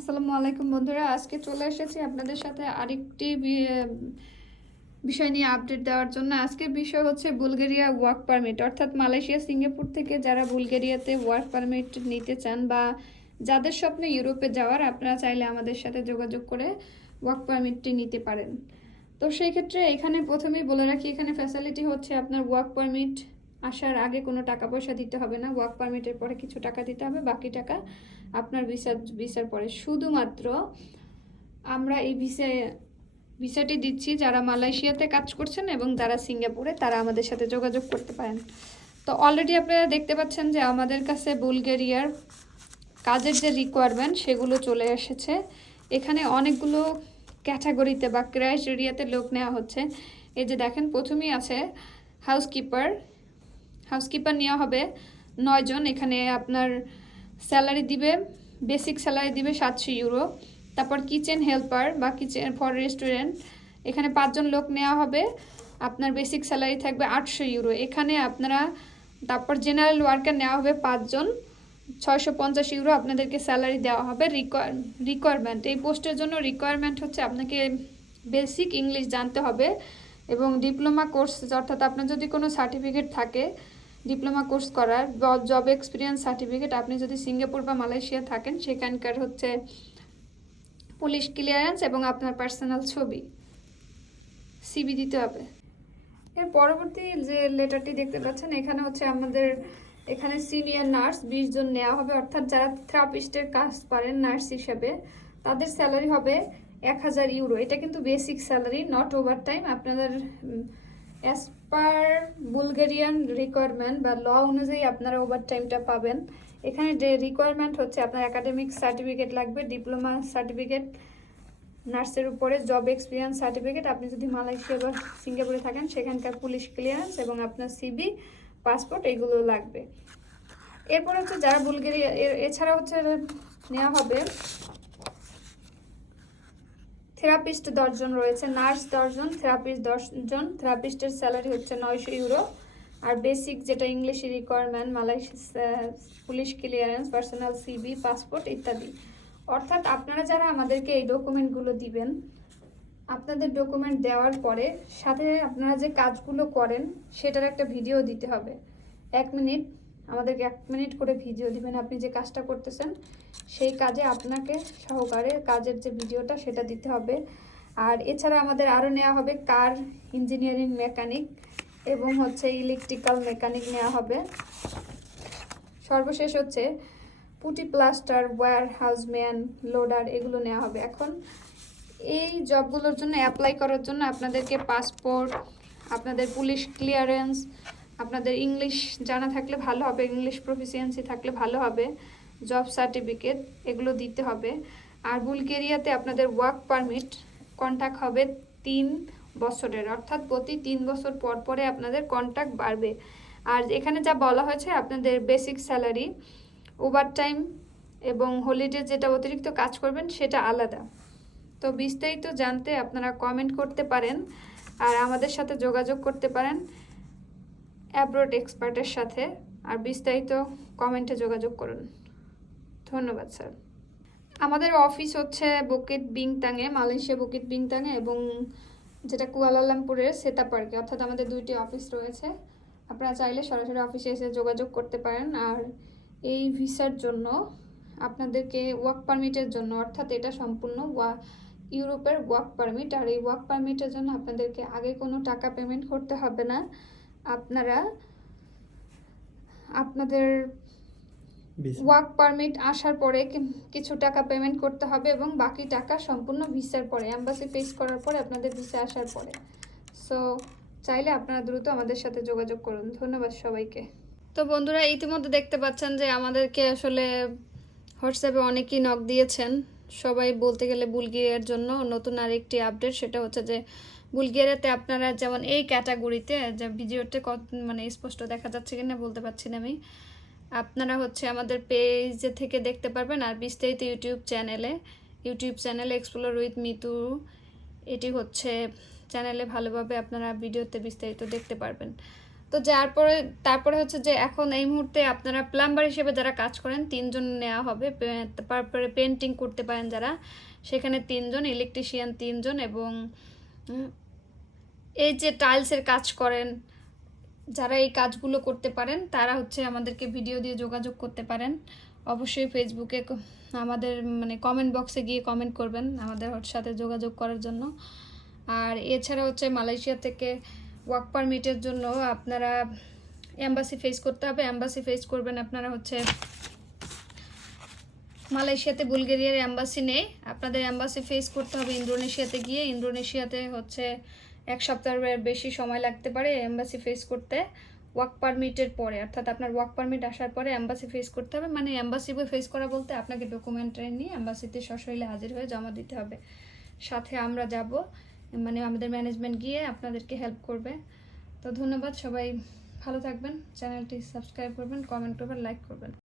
আসসালামু আলাইকুম বন্ধুরা, আজকে চলে এসেছি আপনাদের সাথে আরেকটি বিষয় নিয়ে আপডেট দেওয়ার জন্য। আজকের বিষয় হচ্ছে বুলগেরিয়া ওয়ার্ক পারমিট, অর্থাৎ মালয়েশিয়া সিঙ্গাপুর থেকে যারা বুলগেরিয়াতে ওয়ার্ক পারমিট নিতে চান বা যাদের স্বপ্নে ইউরোপে যাওয়ার, আপনারা চাইলে আমাদের সাথে যোগাযোগ করে ওয়ার্ক পারমিটটি নিতে পারেন। তো সেই ক্ষেত্রে এখানে প্রথমেই বলে রাখি, এখানে ফ্যাসিলিটি হচ্ছে আপনার ওয়ার্ক পারমিট আসার আগে কোনো টাকা পয়সা দিতে হবে না। ওয়ার্ক পারমিটের পরে কিছু টাকা দিতে হবে, বাকি টাকা আপনার ভিসার পরে। শুধুমাত্র আমরা এই ভিসাটি দিচ্ছি যারা মালয়েশিয়াতে কাজ করছেন এবং যারা সিঙ্গাপুরে, তারা আমাদের সাথে যোগাযোগ করতে পারেন। তো অলরেডি আপনারা দেখতে পাচ্ছেন যে আমাদের কাছে বুলগেরিয়ার কাজের যে রিকোয়ারমেন্ট সেগুলো চলে এসেছে। এখানে অনেকগুলো ক্যাটাগরিতে বা ক্রাইটেরিয়াতে লোক নেওয়া হচ্ছে। এই যে দেখেন, প্রথমেই আছে হাউসকিপার নেওয়া হবে 9 জন। এখানে আপনার স্যালারি দিবে, বেসিক স্যালারি দিবে 700 ইউরো। তারপর কিচেন হেল্পার বা কিচেন ফর রেস্টুরেন্ট, এখানে 5 জন লোক নেওয়া হবে, আপনার বেসিক স্যালারি থাকবে 800 ইউরো এখানে আপনারা। তারপর জেনারেল ওয়ার্কার নেওয়া হবে 5 জন, 650 ইউরো আপনাদেরকে স্যালারি দেওয়া হবে। রিকোয়ারমেন্ট, এই পোস্টের জন্য রিকোয়ারমেন্ট হচ্ছে আপনাকে বেসিক ইংলিশ জানতে হবে এবং ডিপ্লোমা কোর্স, অর্থাৎ আপনার যদি কোনো সার্টিফিকেট থাকে ডিপ্লোমা কোর্স করার, জব এক্সপিরিয়েন্স সার্টিফিকেট, আপনি যদি সিঙ্গাপুর বা মালয়েশিয়া থাকেন সেখানকার হচ্ছে পুলিশ ক্লিয়ারেন্স এবং আপনার পার্সোনাল ছবি, সিবি দিতে হবে। এর পরবর্তী যে লেটারটি দেখতে পাচ্ছেন, এখানে হচ্ছে আমাদের এখানে সিনিয়র নার্স 20 জন নেওয়া হবে, অর্থাৎ যারা থেরাপিস্টের কাজ পারেন নার্স হিসাবে, তাদের স্যালারি হবে 1000 ইউরো। এটা কিন্তু basic salary, not over time. আপনাদের অ্যাজ পার বুলগেরিয়ান রিকোয়ারমেন্ট বা ল অনুযায়ী আপনারা ওভার টাইমটা পাবেন। এখানে যে রিকোয়ারমেন্ট হচ্ছে আপনার একাডেমিক সার্টিফিকেট লাগবে, ডিপ্লোমা সার্টিফিকেট নার্সের উপরে, জব এক্সপিরিয়েন্স সার্টিফিকেট, আপনি যদি মালয়েশিয়া বা সিঙ্গাপুরে থাকেন সেখানকার পুলিশ ক্লিয়ারেন্স এবং আপনার সিবি, পাসপোর্ট, এগুলো লাগবে। এরপর হচ্ছে যারা বুলগেরিয়া, এছাড়া হচ্ছে নেওয়া হবে থেরাপিস্ট 10 জন রয়েছে, নার্স 10 জন, থেরাপিস্ট 10 জন। থেরাপিস্টের স্যালারি হচ্ছে 900 ইউরো। আর বেসিক যেটা English requirement, Malaysia police clearance, personal CV, passport ইত্যাদি। অর্থাৎ আপনারা যারা আমাদেরকে এই ডকুমেন্টগুলো দিবেন, আপনাদের ডকুমেন্ট দেওয়ার পরে সাথে আপনারা যে কাজগুলো করেন সেটার একটা ভিডিও দিতে হবে। 1 মিনিট, আমাদেরকে 1 মিনিট করে ভিডিও দিবেন, আপনি যে কাজটা করতেছেন সেই কাজে আপনাকে সহকারে কাজের যে ভিডিওটা সেটা দিতে হবে। আর এছাড়া আমাদের আরও নেওয়া হবে কার ইঞ্জিনিয়ারিং মেকানিক এবং হচ্ছে ইলেকট্রিক্যাল মেকানিক নেওয়া হবে। সর্বশেষ হচ্ছে পুটি প্লাস্টার, ওয়্যার হাউসম্যান, লোডার, এগুলো নেওয়া হবে। এখন এই জবগুলোর জন্য অ্যাপ্লাই করার জন্য আপনাদেরকে পাসপোর্ট, আপনাদের পুলিশ ক্লিয়ারেন্স, আপনাদের ইংলিশ জানা থাকলে ভালো হবে, ইংলিশ প্রফিসিয়েন্সি থাকলে ভালো হবে, জব সার্টিফিকেট, এগুলো দিতে হবে। আর বুলগেরিয়াতে আপনাদের ওয়ার্ক পারমিট কন্ট্যাক্ট হবে 3 বছরের, অর্থাৎ প্রতি 3 বছর পর পরে আপনাদের কন্ট্যাক্ট বাড়বে। আর এখানে যা বলা হয়েছে, আপনাদের বেসিক স্যালারি, ওভারটাইম এবং হলিডে যেটা অতিরিক্ত কাজ করবেন সেটা আলাদা। তো বিস্তারিত জানতে আপনারা কমেন্ট করতে পারেন আর আমাদের সাথে যোগাযোগ করতে পারেন অ্যাব্রোড এক্সপার্টের সাথে। আর বিস্তারিত কমেন্টে যোগাযোগ করুন। ধন্যবাদ স্যার। আমাদের অফিস হচ্ছে বুকিট বিংতাংয়ে, মালয়েশিয়া বুকিট বিংতাংয়ে, এবং যেটা কুয়ালালামপুরের সেতা পার্কে, অর্থাৎ আমাদের 2টি অফিস রয়েছে। আপনারা চাইলে সরাসরি অফিসে এসে যোগাযোগ করতে পারেন। আর এই ভিসার জন্য আপনাদেরকে ওয়ার্ক পারমিটের জন্য, অর্থাৎ এটা সম্পূর্ণ ইউরোপের ওয়ার্ক পারমিট, আর এই ওয়ার্ক পারমিটের জন্য আপনাদেরকে আগে কোনো টাকা পেমেন্ট করতে হবে না। আপনারা আপনাদের ওয়ার্ক পারমিট আসার পরে কিছু টাকা পেমেন্ট করতে হবে এবং বাকি টাকা সম্পূর্ণ ভিসার পরে, এম্বাসি ফেস করার পরে, আপনাদের ভিসা আসার পরে। সো চাইলে আপনারা দ্রুত আমাদের সাথে যোগাযোগ করুন। ধন্যবাদ সবাইকে। তো বন্ধুরা, ইতিমধ্যে দেখতে পাচ্ছেন যে আমাদেরকে আসলে হোয়াটসঅ্যাপে অনেকেই নক দিয়েছেন। সবাই বলতে গেলে বুলগেরিয়ার জন্য নতুন আরেকটি আপডেট, সেটা হচ্ছে যে বুলগেরিয়াতে আপনারা যেমন এই ক্যাটাগরিতে, যে ভিডিওতে মানে স্পষ্ট দেখা যাচ্ছে কিনা বলতে পারছি না আমি, আপনারা হচ্ছে আমাদের পেজে থেকে দেখতে পারবেন। আর বিস্তারিত ইউটিউব চ্যানেলে এক্সপ্লোর উইথ মিতু, এটি হচ্ছে চ্যানেলে ভালোভাবে আপনারা ভিডিওতে বিস্তারিত দেখতে পারবেন। তো তারপরে হচ্ছে যে এখন এই মুহূর্তে আপনারা প্লাম্বার হিসেবে যারা কাজ করেন 3 জন নেওয়া হবে। তারপরে পেন্টিং করতে পারেন যারা, সেখানে 3 জন, ইলেকট্রিশিয়ান 3 জন, এবং এই যে টাইলসের কাজ করেন যারা, এই কাজগুলো করতে পারেন তারা হচ্ছে আমাদেরকে ভিডিও দিয়ে যোগাযোগ করতে পারেন। অবশ্যই ফেসবুকে আমাদের মানে কমেন্ট বক্সে গিয়ে কমেন্ট করবেন আমাদের সাথে যোগাযোগ করার জন্য। আর এছাড়া হচ্ছে মালয়েশিয়া থেকে ওয়ার্ক পারমিটের জন্য আপনারা এম্বাসি ফেস করতে হবে। এম্বাসি ফেস করবেন আপনারা হচ্ছে মালয়েশিয়াতে বুলগেরিয়ার এম্বাসি নেই, আপনাদের এম্বাসি ফেস করতে হবে ইন্দোনেশিয়াতে গিয়ে। ইন্দোনেশিয়াতে হচ্ছে 1 সপ্তাহের বেশি সময় লাগতে পারে এম্বাসি ফেস করতে ওয়ার্ক পারমিটের পরে, অর্থাৎ আপনার ওয়ার্ক পারমিট আসার পরে এম্বাসি ফেস করতে হবে। মানে এম্বাসি ফেস করা বলতে আপনাকে ডকুমেন্ট নিয়ে এম্বাসিতে সশরীরে হাজির হয়ে জমা দিতে হবে। সাথে আমরা যাব, মানে আমাদের ম্যানেজমেন্ট গিয়ে আপনাদেরকে হেল্প করবে। তো ধন্যবাদ, সবাই ভালো থাকবেন, চ্যানেলটি সাবস্ক্রাইব করবেন, কমেন্ট করবেন, লাইক করবেন।